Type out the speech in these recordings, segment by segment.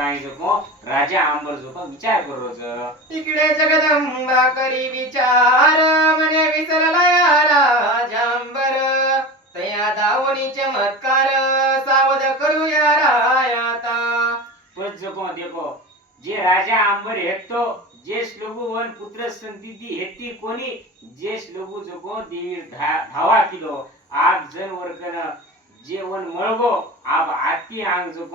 करता जो राजा आंबर जो विचार करो इकडे जगदंबा करी विचार मने विसरला राजांबर तया दावणी चमत्कार सावध करूया रायाता पण जो देखो जे राजा आंबर हेतो जे श्लोगु वन पुत्र संतती हेती कोणी जे श्लोगु जो देवी धावा किलो आप जन वर्कन जे वन मळगो आप आती आंग जो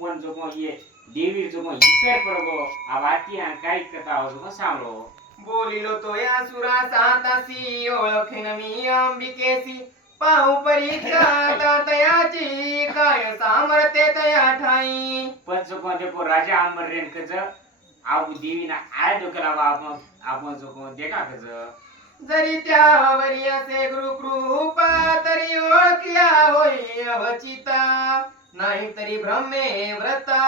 वन जो ये देवी जो ईश्वर पडगो आप आती आंग काय कथा हो जो सांगलो बोलिलो तो या सुरा सातासी ओळखेन मी अंबिकेसी पाहू परीक्षा तयाची काय सामर्थ्य तया ठाई पण जो देखो राजा आंबर रेन कज आबू देवी ना आय दोकला आपण जो देखा कज जरी त्यावरी असे गुरुकृपा तरी ओळखिया होई अवचिता नाही तरी ब्रह्मे व्रता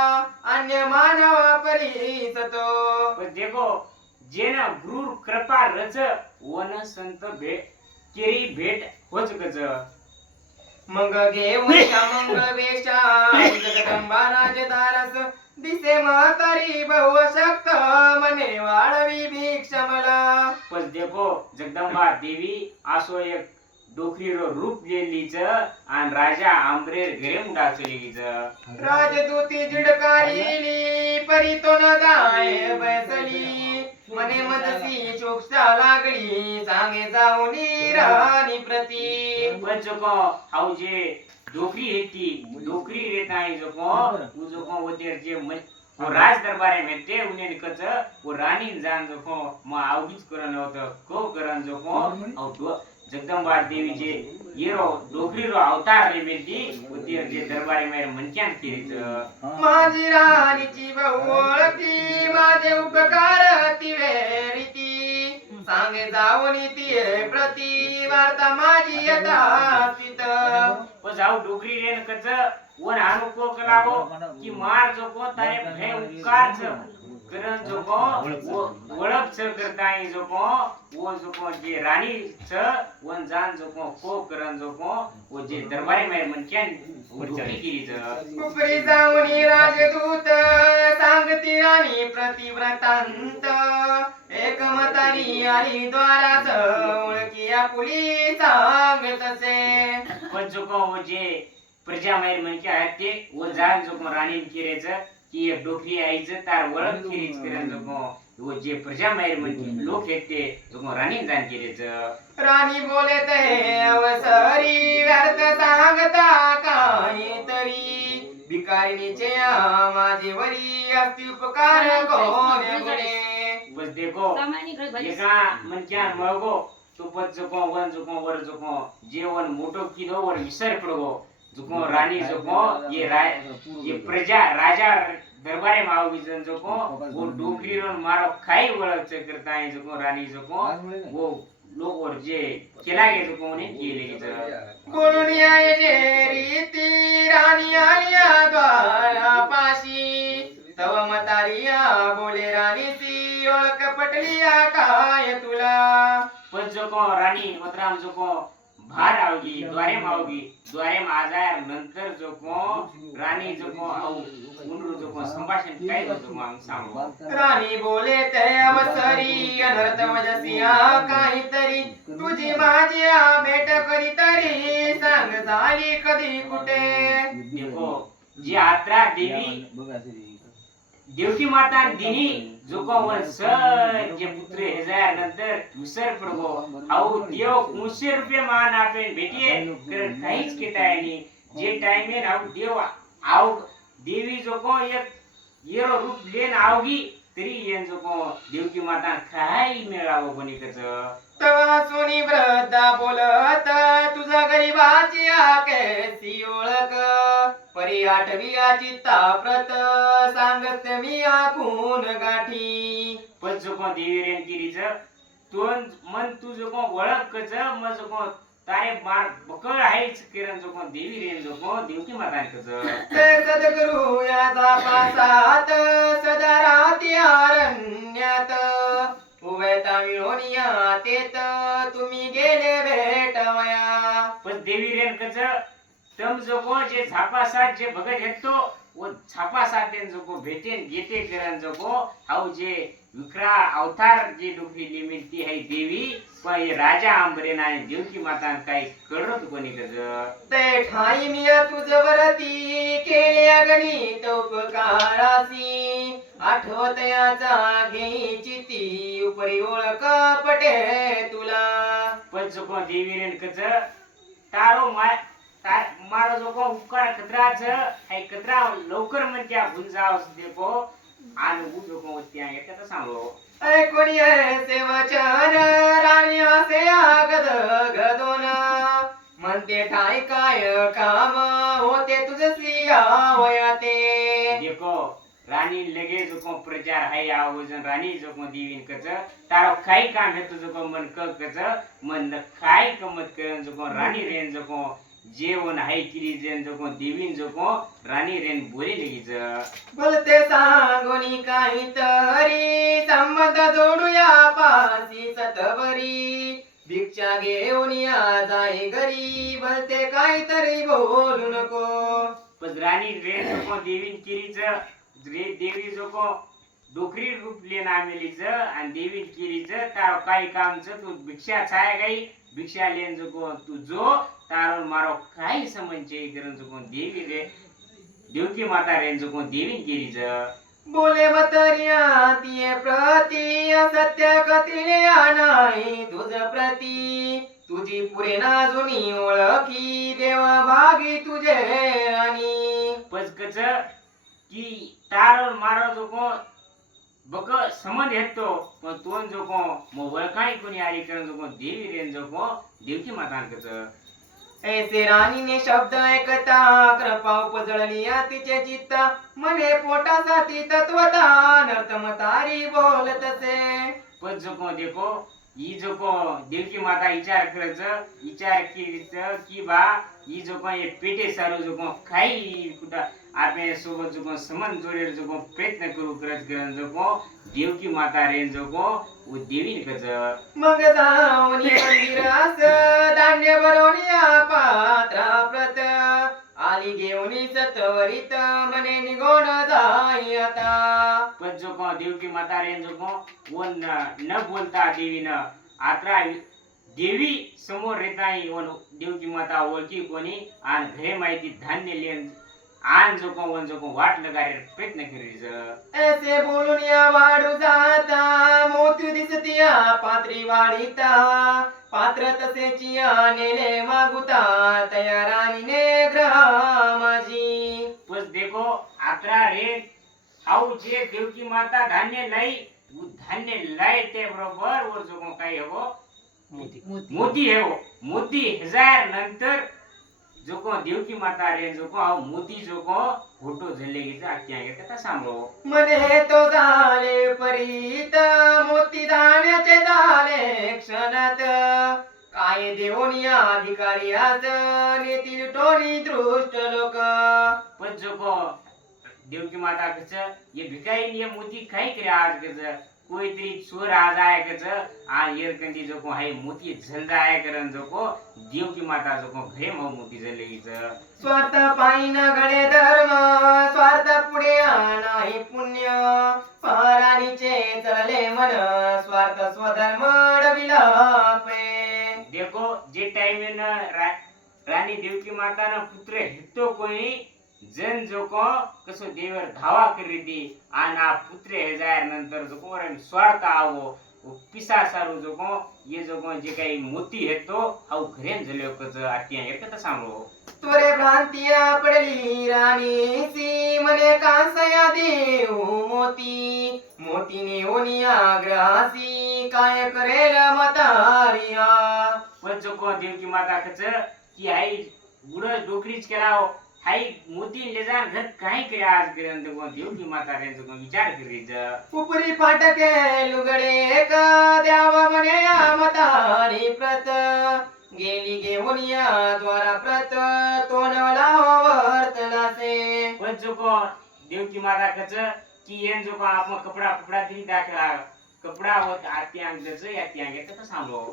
अन्य मानवा परीसतो पण देखो जेन गुरु कृपा रच वन संत भेट केरी भेट होच कज मग घेऊन मंगळ वेशा जगदंबा राजदारस दिसे म्हातारी बहुशक्त मने वाळवी भिक्षा मला पण देखो जगदंबा देवी आसो एक डोकरीरो रूप लेलीच आणि राजा आंबरेर घरे मुडाचलीच राजदूती जिडकारीली परी तो न जाय बैसली मने मदसी चोक्षा लागली सांगे जाऊनी राणी प्रती पण जो हाउ जे डोकरी हेती डोकरी रेताई जो वतेर जे वो राज दरबारे में ते उन्हें कच वो रानी जान जो म आवगीच करन होत को करन जो औ जगदंबा देवी जे येरो डोकरी रो अवतार रे बेती वतेर जे दरबारे में मनक्यान केरीच माझी राणीची बहुओळखी माझे उपकार ती वेरीती सांगे जाऊनी ती प्रति वार्ता माझी यथास्थित पण जाऊ डोकरी रेन कच वन आनु को कलावो कि मार जो को तारे भय उपकार छ करन जो को वो ओळख छ करताई जो को वो जो को जे रानी छ वन जान जो को करन जो को वो जे दरबारी में मनक्यान उचली गिरी छ उपरी जाऊनी राजदूत सांगती राणी प्रतिव्रतांत एकमतारी आली द्वारात ओळखिया पुली सांगतसे पण जो को वो जे प्रजा मायर मन क्या है ते वो जान जो को रानी किरेच की एक डोकरी आईच तार वळख किरीच करन जो को वो जे प्रजा मायर मन की लोक हेते जो को रानी जान किरेच राणी बोले ते अवसरी व्यर्थ सांगता काहीतरी भिकारीनीचे माझे वरी असती उपकार कोणे गुणे बस देखो एका मन क्या मळगो तो पद जो को वन जो को वर जो को जे वन मोटो किलो वर विसर पडगो जो रानी जो ये प्रजा राजा दरबारे में आओ विजन जो वो डोकरी रो मारो खाई वळख करता है जो रानी जो वो लोग और जे केला गे जो ने केले गे बोलून यायने रीती राणी आलिया द्वारा पाशी तव मतारिया बोले राणी सी ओळख पटलिया काय तुला पण जो रानी मतराम जो बाहर आओगी द्वारे में आ जाए नंतर जो रानी जो उनरु जो संभाषण काय जो हम सांगो राणी बोले ते अवसरी अनर्थ वजसिया काहीतरी तुझी माझी भेट करी तरी सांग झाली कधी कुठे देखो जी यात्रा देवी देवकी माता दिनी जो को वंश जे पुत्र हे जाय नंतर विसर पडगो आउ देव 900 रुपये मान आपे भेटिए कर काहीच केताय नी जे टाइम में आउ देव आउ देवी जो को एक येरो रूप लेन आवगी तरी येन जो को देवकी माता खाई मेळावो बनी कच तवा सोनी वृद्धा बोलत तुझा गरीबाची आकेसी ओळख परी आठवियाची ताप्रत सांगत मी आखून गाठी पण जो को देवी रेन किरीच तोन मन तू जो को ओळख कच म जो को तारे मार बकळ आहेच किरण जो को देवी रेन जो को देवकी माता कच ते सद्गुरु याचा पासात सदा राहती अरण्यात उभयता विळोनिया तेत तुम्ही गेले भेटवया पण देवी रेन कच तम जोको जे झापासात जे भगत हेतो वो झापासातेन जोको भेटेन गेटे करन जोको हाउ जे विक्रा अवतार जे डोकरी लिमिती है देवी पण हे राजा आंबरेन आणि देवकी मातान काही कळत कोणी कज ते ठाई मिया तुझवरती केल्या गणित उपकारासी आठवत याचा घेईची ती उपरी ओळख पटे तुला पण जोको देवीरेन कज तारो मारो जोको उपकार कत्राच है कत्रा लवकर म्हणत्या भुंजाव देखो आणि उ जोको त्या येतात सांगो ऐकून ऐसे वचन राणी असे आगद गदोन म्हणते ठाई काय काम होते तुझसी आवयाते देखो रानी लगे जोको प्रचार है आवजन रानी जोको देवीन कच तारो काय काम है तो जोको मन कच मन काय कमत करन जोको रानी रेन जोको जेवण है किरी जेन जोको देवीन जोको रानी रेन बोली लगीच बोलते सांगोनी काहीतरी संबंध जोडूया पासी सतवरी भिक्षा घेऊन या जाई घरी बोलते काहीतरी बोलू नको पण रानी रेन जोको देवीन किरीच रे देवी जोको डोकरी रूप लेन आमेलीच आणि देवीन किरीच तारो काय कामच तू भिक्षा छाय गई भिक्षा लेन जोको तू जो तारो मारो काय समंचे करन जोको देवी रे देवकी माता रेन जोको देवीन किरीच बोले मतरिया तिये प्रती असत्य कथिले नाही तुझ प्रती तुझी पुरे नाजुनी ओळखी देव भागी तुझे आणि पचकच की तारो मारो जोको बक समन येतो पण तोन जोको मोबाईल काय कोणी आली करन जोको देवी रेन जोको देवकी मातान कच ऐसे राणीने शब्द ऐकता कृपा उपजळली तिचे चित्त मने पोटासाठी तत्वता नर्तमतारी बोलतसे पण जोको देखो ई जोको देवकी माता विचार करच विचार की बा ई जोको ये पेटे सारो जोको खाई कुठा आपे सोबत जोको समन जोडेर जोको प्रयत्न करू करन जोको देवकी माता रेन जोको उ देवीन कच मग जाऊनी मंदिरास दांडे भरवणी पात्रा प्रत आली घेऊनी सत्वरित मने निघून जाई आता पण जोको देवकी माता रेन जोको वन न बोलता देवीन आत्रा देवी समोर रेताई वन देवकी माता ओळखी कोणी आणि घरे माहिती धान्य लेन आन जोको वन जोको वाट लगारे प्रयत्न करीज ऐसे बोलून या वाढू जाता मोती दिसतिया पात्री वाढीता पात्र तसेची नेले मागुता तयाराने ग्रह माझी बस देखो आत्रा रे हाउ जे देवकी माता धान्य लाई उ धान्य लाई ते बरोबर वर जोको काय हो मोती है वो मोती हजार नंतर जोको देवकी माता रे जोको हाउ मोती जोको फोटो झलेगीचा आख्या घेता सांगो मने तो झाले परीत मोती दाण्याचे झाले क्षणात काय देऊन अधिकारी आज नेतील टोनी दृष्ट लोक पण जोको देवकी माता कच ये भिकारी ये मोती काय करे आज कच कोई तरी चोर आज आया कच आ येरकंदी जोको हाय मोती झल जाया करन जोको देवकी माता जोको घरे मो मोती झलेगीच स्वार्थ पायीन घडे धर्म स्वार्थ पुढे नाही पुण्य परानीचे चलले मन स्वार्थ स्वधर्म विलापे देखो जे टाइम रानी देवकी माता ना पुत्र हितो कोणी जन जोको कसो देवर धावा करी दी आना पुत्र हजार नंतर जोको रन स्वार्थ आवो पिसा सारू जोको ये जोको जे काही मोती हेतो हाउ घरेन झल्यो कच आत्या एकता सांगो त्वरे भ्रांतिया पडली राणी सी मने कांसया देऊ मोती मोतीने ओनिया ग्रासी काय करेल मतारिया पण जोको देवकी माता कच की आई बुडस डोकरीच केलाव हाई मोती ले जा घर काय करे आज करन देखो देवकी माता रे जोको विचार करीज उपरी फाटके लुगडे एक द्याव म्हणे मतारी प्रत गेली घेऊन या द्वारा प्रत तोंडवला वर्तलासे पण जोको देवकी माता कच की येन जोको आपण कपडा तरी दाखला कपडा होत आत्यांग जच यात्यांग येत तर सांगो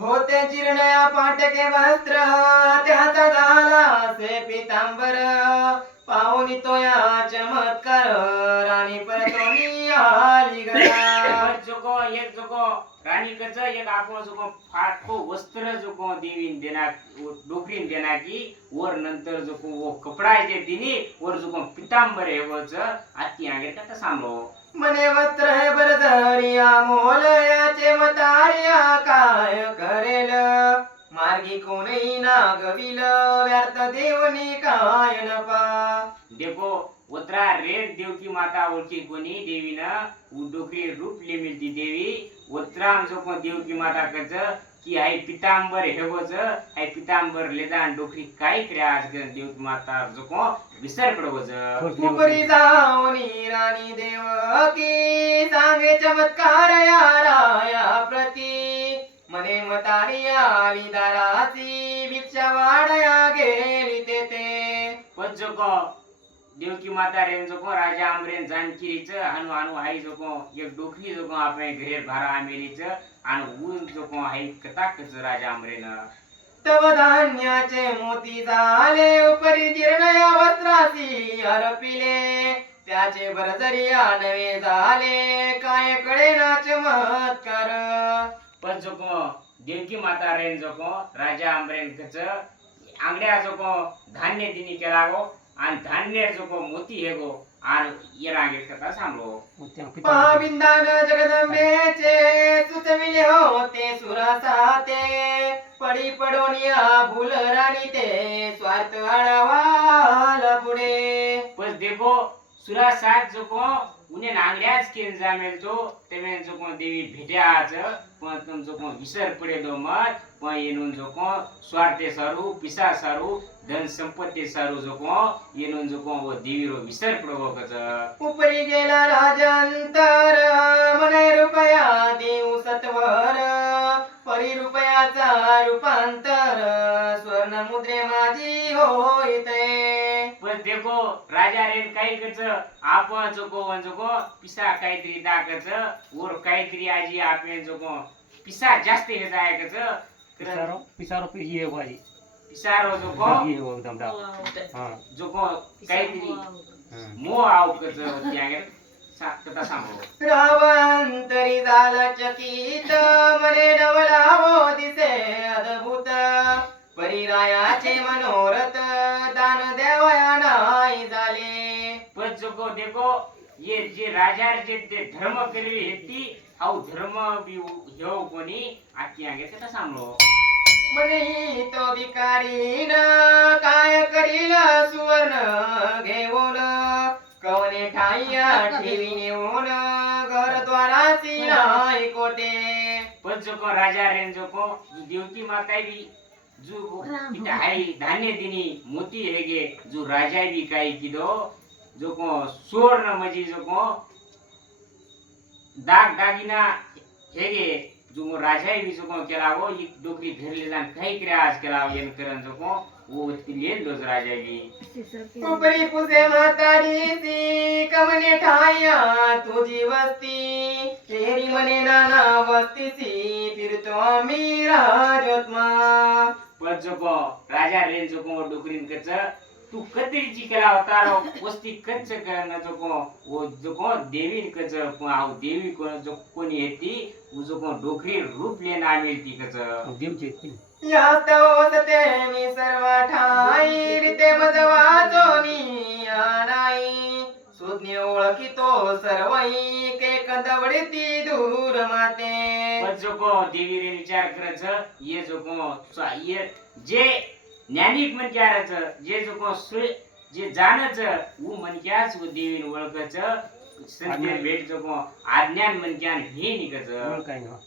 होते चिरण्या पाटके वस्त्र त्याचा झाला असे पितांबर पाहुनी तो या चमत्कार राणी परतोनी आली घरा जोको एक जोको रानी कच एक आपण जोको फाटको वस्त्र जोको देवीन देना डोकरीन देना की वर नंतर जोको वो कपडा जे दिनी वर जोको पितांबर हेवच आती आगे कथा सांगो मने वस्त्र है बरधरिया मोल याचे मतारिया काय करेल मार्गी कोणी ना गविल व्यर्थ देवनी काय नपा देखो उतरा रे देव की माता ओळखी कोणी देवीनं डोकरी रूप लिमिलती देवी उतराम जोको देव की माता कच की आई पितांबर हेवच आई पितांबर लेदान डोकरी काय करे आज देव की माता जोको विसर पडवच उपरी जाऊनी राणी देव की सांगे चमत्कार या राया प्रती मने मतारिया आली दाराची भिक्षा वाढया गेली तेथे पण जोको देव की माता रेन जोको राजा आमरेन जानकीरीच हानु हानु हाई जोको एक डोकरी जोको आपणे घरे भारा आमेलीच आणि ऊन जोको हाई कताकच राजा आमरेन तव धान्याचे मोती झाले उपरी जीर्णया वस्त्रासी अर्पिले त्याचे बरजरिया नवे झाले काय कळे ना चमत्कार पण जोको देवकी माता रेन जोको राजा आमरेन कच आंगड्या जोको धान्य दिनी केलागो आणि धान्य जोको मोती हेगो आणि येरागे कथा सांगलो महाविंदान जगदंबेचे सुचविले होते सुरसाते पडी पडोनिया भूल राणी ते स्वार्थ आळवाला पुढे पण देखो सुरा सात जोको उन्हें आंगड्याच केन जामेल तो तेमे जोको देवी भेट्याच पण तुम जोको विसर पडे दो मत पण येनून जोको स्वार्थे सारू पिसा सारू धन संपत्ती सारू जोको येनून जोको वो देवी रो विसर पडो कच उपरी गेला राजांतर मने रुपया देऊ सत्वर परी रुपयाचा रूपांतर स्वर्ण मुद्रे माझी होईते पण देखो राजा रेन काही कच आपण जोको वन जोको पिसा काहीतरी दाखच वर काहीतरी आजी आपण जोको पिसा जास्त हे जाय कच पिसारो ये भाई पिसारो जोको ये हो एकदम दा हां जोको काहीतरी मो आव कच त्यागे कथा सांगो रावंतरी झाला चकित मने नवलावो दिसे अद्भुत परिरायाचे मनोरथ दान देवया नाही झाले पण जोको देखो ये जे राजा जे धर्म केलेली हेती हाउ धर्म बी हेव कोणी आत्यागे कथा सांगलो मने तो भिकारीन काय करील सुवर्ण घेऊन कवने ठाईया ठेवी नेऊन घर द्वाराची नाही कोटे पण जोको राजा रेन जोको देवकी माता बी जो पिता आई धान्य दिनी मोती हेगे जो राजा बी काय किदो जोको सुवर्ण म्हणजे जोको दाग दागिना हेगे जो राजा बी जोको केलावो ही डोकरी घरले जान काही करे आज केलावो येन करन जोको वो लेन दोज राजा बी उपरी पुसे म्हातारीची कवने ठाईया तुझी वस्ती तेरी मने नाना वस्तीची फिरतो आम्ही राजोत्मा पण जोको राजा रेन जोको डोकरीन कच तू कतरीची केला होता रो वस्ती कच करन जोको वो जोको देवीन कच आउ देवी कोण जो कोणी येती वो जोको डोकरी रूप लेन आमेलती कच देवचे यास्तवते मी सर्व ठाई रीते मजवाचोनी आनाई सुज्ञ ओळखितो सर्वई के कंदवडती दूर माते पण जोको देवी रे विचार करच ये जोको ये जे ज्ञानिक मनक्यारच जे जोको जे जानच वो मनक्याच वो देवीन ओळखच संत भेट जोको अज्ञान मनक्यान हे निकच काय ना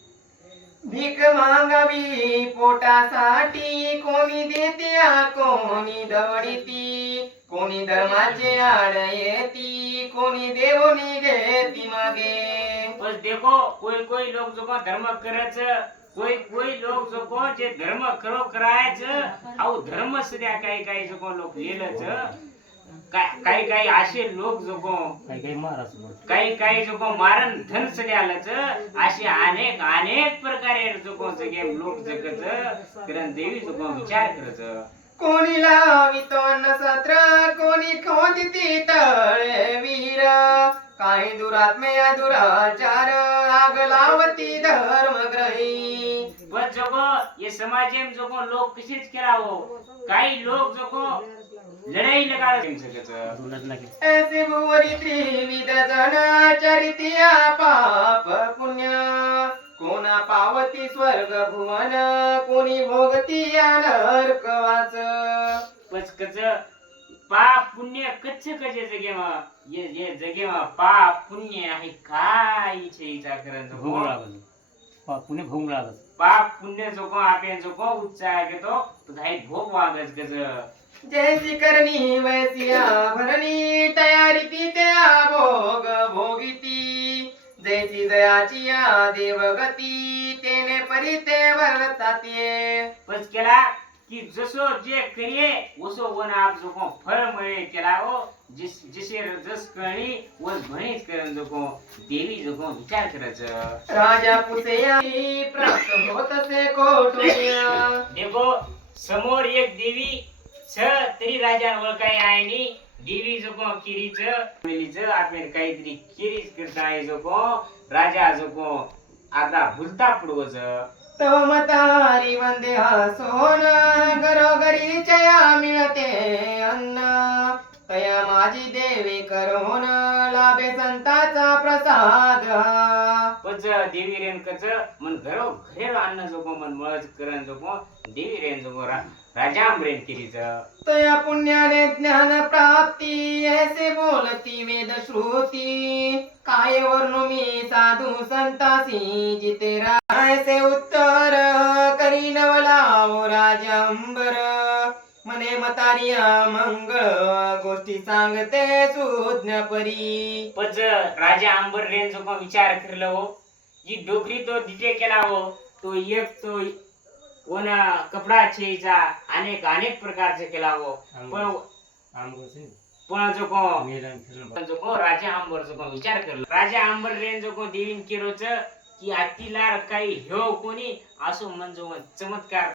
भीक मागावी पोटासाठी कोणी देत्या कोणी दवडीती कोणी धर्माचे आड येती कोणी देवनी घेती मागे बस देखो कोई कोई लोग जो धर्म करच कोई लोग जो जे धर्म करो करायच आउ धर्म सध्या काही काही जो लोक लेलच काही काही असे लोक जो काही काही महाराज बोल. काही जो मारण धन सगळे आलंच असे अनेक अनेक प्रकारे जो सगळे लोक जगत कारण देवी जो विचार करत कोणी लावितो अन्न सत्र कोणी खोदिती तळे वीर काही दुरात्मया दुराचार आग लावती धर्मग्रही पण जो ये समाजेम जो लोक कशीच केलावो काही लोक जो लढाई लगाड सकत बोलत नाही. ऐसे भुवरी त्रिविध जन चरितिया पाप पुण्य कोणा पावती स्वर्ग भुवन कोणी भोगती नरकवाच पचकच पाप पुण्य कच्छ कचे जगेमा ये जगेमा पाप पुण्य आहे काय इच्छेचा करन भोग जो लागत पुणे भोग लागत. पाप पुण्य जो आपे जो उच्चार घेतो धाई भोग वागच गज जैसी करणी वैसिया भरणी तयारी ती त्या भोग भोगिती जैसी जयाची या देवगती तेने परिते वर्ताते पच केला की जसो जे करिये वसो वन आप जो फळ मिळे केला हो जसे जस कळणी वस म्हणीच करन जो देवी जो विचार करायचं राजा पुसेया प्राप्त होत से कोटुनिया देखो समोर एक देवी छ तरी राजा ओळखाय आहे नी देवी जो किरीच मिलीच आपण काहीतरी किरीच करता आहे जो राजा जो आता भुलता पडवच तव मतारी वंदे सोन घरोघरी चया मिळते अन्न तया माझी देवी करोन लाभे संताचा प्रसाद पच देवी रेणकच मन घरो घरेलो अन्न जो मन मळच करन जो देवी रेण जो राजा रेण किरीच तया पुण्याने ज्ञान प्राप्ती ऐसे बोलती वेद श्रुती काय वर्णू मी साधू संतासी जिते ऐसे उत्तर करी नवलाओ राजांबर मने मतारिया मंगळ गोष्टी सांगते सुज्ञ परी पच राजा अंबर रेन जो विचार करलो हो जी डोकरी तो दिते केला हो तो एक तो कोणा कपडा छेचा अनेक अनेक प्रकारचे केला हो पण जो राजा अंबर जो विचार करलो राजा अंबर रेन जो देवीन केरोच की आतीलार काही ह्यो कोणी असो म्हणजे चमत्कार